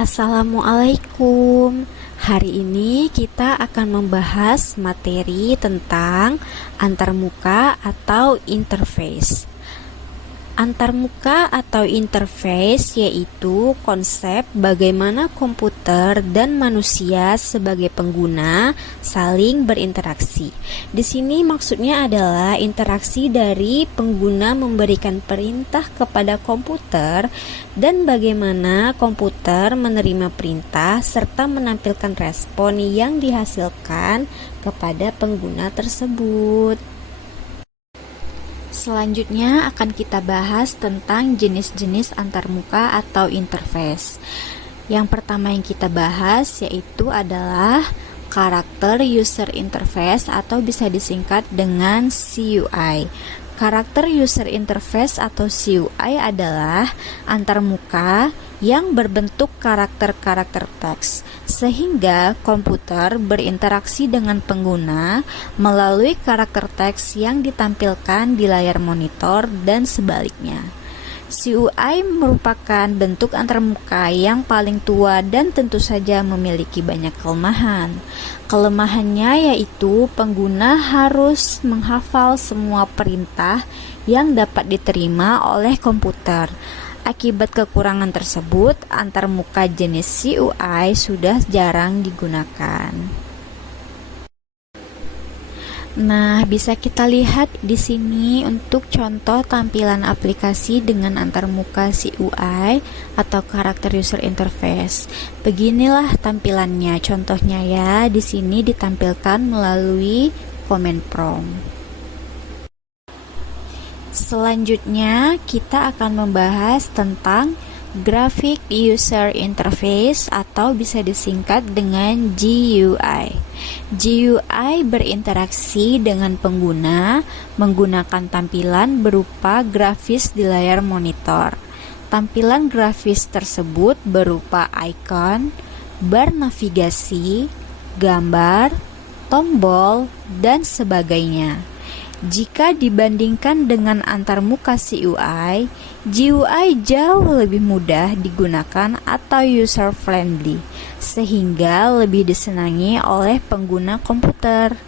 Assalamualaikum. Hari ini kita akan membahas materi tentang antarmuka atau interface. Antarmuka atau interface yaitu konsep bagaimana komputer dan manusia sebagai pengguna saling berinteraksi. Di sini maksudnya adalah interaksi dari pengguna memberikan perintah kepada komputer dan bagaimana komputer menerima perintah serta menampilkan respon yang dihasilkan kepada pengguna tersebut. Selanjutnya akan kita bahas tentang jenis-jenis antarmuka atau interface. Yang pertama yang kita bahas yaitu adalah karakter user interface atau bisa disingkat dengan CUI. Karakter user interface atau CUI adalah antarmuka yang berbentuk karakter-karakter teks, sehingga komputer berinteraksi dengan pengguna melalui karakter teks yang ditampilkan di layar monitor dan sebaliknya. CUI merupakan bentuk antarmuka yang paling tua dan tentu saja memiliki banyak kelemahan. Kelemahannya yaitu pengguna harus menghafal semua perintah yang dapat diterima oleh komputer. Akibat kekurangan tersebut, antarmuka jenis CUI sudah jarang digunakan. Nah, bisa kita lihat di sini untuk contoh tampilan aplikasi dengan antarmuka CUI atau karakter user interface. Beginilah tampilannya, contohnya ya. Di sini ditampilkan melalui command prompt. Selanjutnya, kita akan membahas tentang Graphic User Interface atau bisa disingkat dengan GUI. GUI berinteraksi dengan pengguna menggunakan tampilan berupa grafis di layar monitor. Tampilan grafis tersebut berupa icon, bar navigasi, gambar, tombol, dan sebagainya. Jika dibandingkan dengan antarmuka CUI, GUI jauh lebih mudah digunakan atau user-friendly, sehingga lebih disenangi oleh pengguna komputer.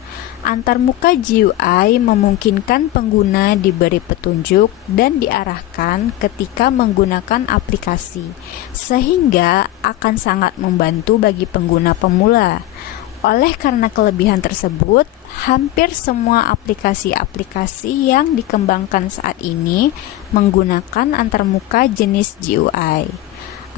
Antarmuka GUI memungkinkan pengguna diberi petunjuk dan diarahkan ketika menggunakan aplikasi, sehingga akan sangat membantu bagi pengguna pemula. Oleh karena kelebihan tersebut, hampir semua aplikasi-aplikasi yang dikembangkan saat ini menggunakan antarmuka jenis GUI.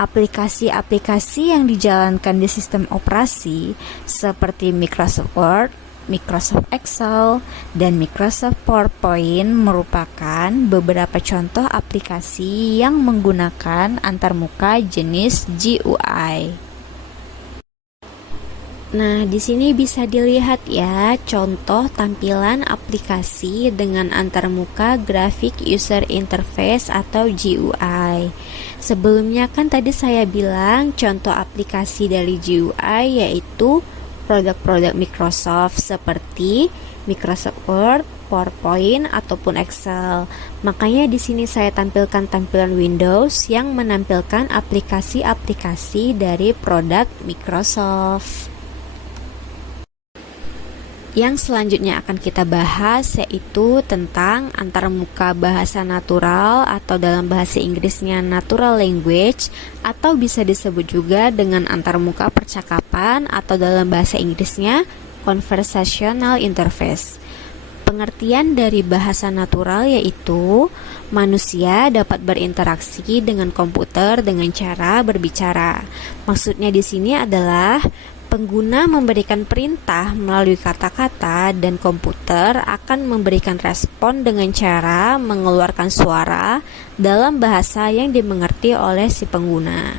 Aplikasi-aplikasi yang dijalankan di sistem operasi seperti Microsoft Word, Microsoft Excel, dan Microsoft PowerPoint merupakan beberapa contoh aplikasi yang menggunakan antarmuka jenis GUI. Nah, di sini bisa dilihat ya contoh tampilan aplikasi dengan antarmuka Graphic User Interface atau GUI. Sebelumnya kan tadi saya bilang contoh aplikasi dari GUI yaitu produk-produk Microsoft seperti Microsoft Word, PowerPoint ataupun Excel. Makanya di sini saya tampilkan tampilan Windows yang menampilkan aplikasi-aplikasi dari produk Microsoft. Yang selanjutnya akan kita bahas yaitu tentang antarmuka bahasa natural atau dalam bahasa Inggrisnya natural language atau bisa disebut juga dengan antarmuka percakapan atau dalam bahasa Inggrisnya conversational interface. Pengertian dari bahasa natural yaitu manusia dapat berinteraksi dengan komputer dengan cara berbicara. Maksudnya di sini adalah pengguna memberikan perintah melalui kata-kata dan komputer akan memberikan respon dengan cara mengeluarkan suara dalam bahasa yang dimengerti oleh si pengguna.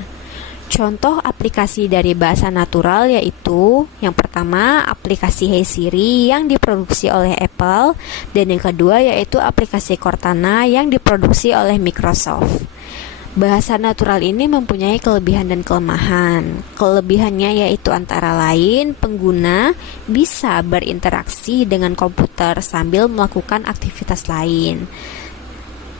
Contoh aplikasi dari bahasa natural yaitu yang pertama aplikasi Hey Siri yang diproduksi oleh Apple dan yang kedua yaitu aplikasi Cortana yang diproduksi oleh Microsoft. Bahasa natural ini mempunyai kelebihan dan kelemahan. Kelebihannya yaitu antara lain pengguna bisa berinteraksi dengan komputer sambil melakukan aktivitas lain.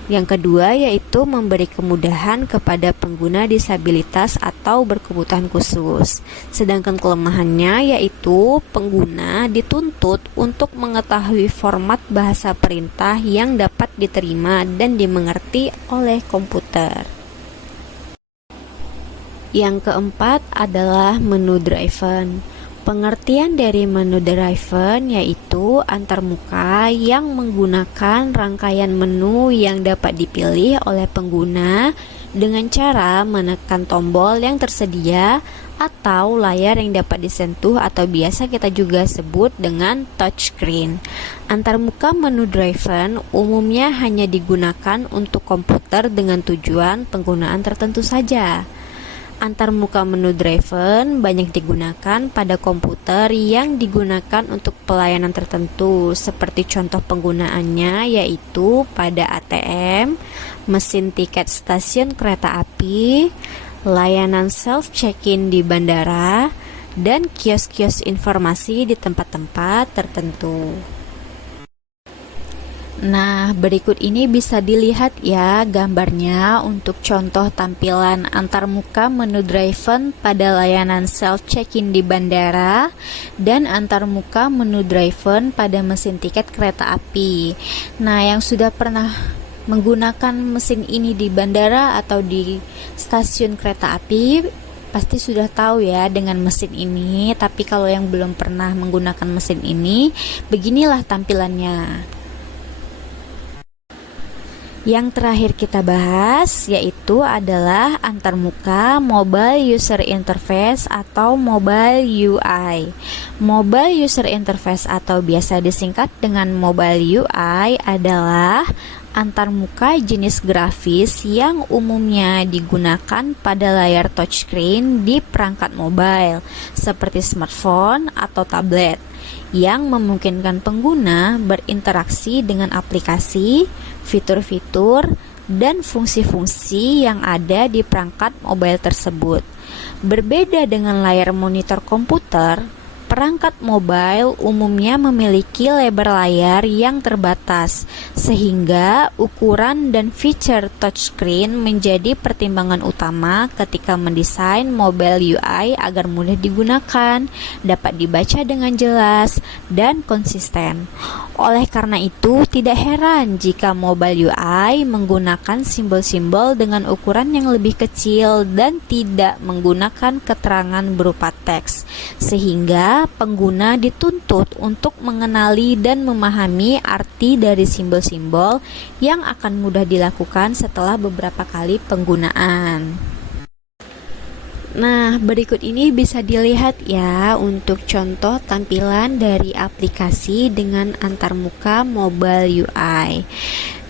Yang kedua yaitu memberi kemudahan kepada pengguna disabilitas atau berkebutuhan khusus. Sedangkan kelemahannya yaitu pengguna dituntut untuk mengetahui format bahasa perintah yang dapat diterima dan dimengerti oleh komputer. Yang keempat adalah menu driven. Pengertian dari menu driven yaitu antarmuka yang menggunakan rangkaian menu yang dapat dipilih oleh pengguna dengan cara menekan tombol yang tersedia atau layar yang dapat disentuh atau biasa kita juga sebut dengan touchscreen. Antarmuka menu driven umumnya hanya digunakan untuk komputer dengan tujuan penggunaan tertentu saja. Antarmuka menu driven banyak digunakan pada komputer yang digunakan untuk pelayanan tertentu, seperti contoh penggunaannya yaitu pada ATM, mesin tiket stasiun kereta api, layanan self check-in di bandara, dan kios-kios informasi di tempat-tempat tertentu. Nah, berikut ini bisa dilihat ya gambarnya untuk contoh tampilan antarmuka menu driven pada layanan self check-in di bandara dan antarmuka menu driven pada mesin tiket kereta api. Nah, yang sudah pernah menggunakan mesin ini di bandara atau di stasiun kereta api pasti sudah tahu ya dengan mesin ini. Tapi kalau yang belum pernah menggunakan mesin ini, beginilah tampilannya. Yang terakhir kita bahas yaitu adalah antarmuka Mobile User Interface atau Mobile UI. Mobile User Interface atau biasa disingkat dengan Mobile UI adalah antarmuka jenis grafis yang umumnya digunakan pada layar touchscreen di perangkat mobile seperti smartphone atau tablet, yang memungkinkan pengguna berinteraksi dengan aplikasi, fitur-fitur, dan fungsi-fungsi yang ada di perangkat mobile tersebut. Berbeda dengan layar monitor komputer, perangkat mobile umumnya memiliki lebar layar yang terbatas, sehingga ukuran dan fitur touchscreen menjadi pertimbangan utama ketika mendesain mobile UI agar mudah digunakan, dapat dibaca dengan jelas, dan konsisten. Oleh karena itu, tidak heran jika mobile UI menggunakan simbol-simbol dengan ukuran yang lebih kecil dan tidak menggunakan keterangan berupa teks, sehingga pengguna dituntut untuk mengenali dan memahami arti dari simbol-simbol yang akan mudah dilakukan setelah beberapa kali penggunaan. Nah, berikut ini bisa dilihat ya untuk contoh tampilan dari aplikasi dengan antarmuka mobile UI.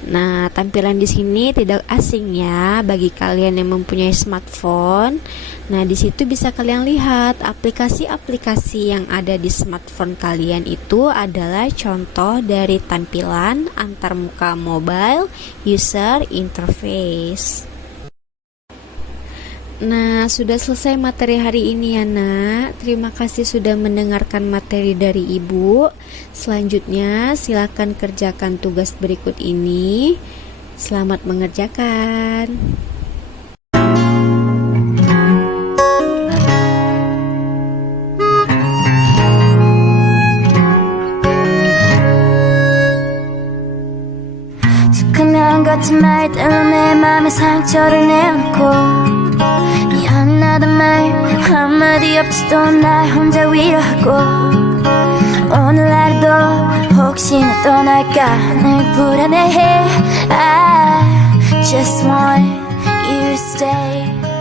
Nah, tampilan di sini tidak asing ya bagi kalian yang mempunyai smartphone. Nah, di situ bisa kalian lihat aplikasi-aplikasi yang ada di smartphone kalian itu adalah contoh dari tampilan antarmuka mobile user interface. Nah, sudah selesai materi hari ini ya nak. Terima kasih sudah mendengarkan materi dari ibu. Selanjutnya silakan kerjakan tugas berikut ini. Selamat mengerjakan. 두근한 같은 말들로 내 맘에 상처를 내놓고 미안하단 말 한마디 없이도 날 혼자 위로하고 오늘 하루도 혹시나 떠날까 늘 불안해해 I just want you to stay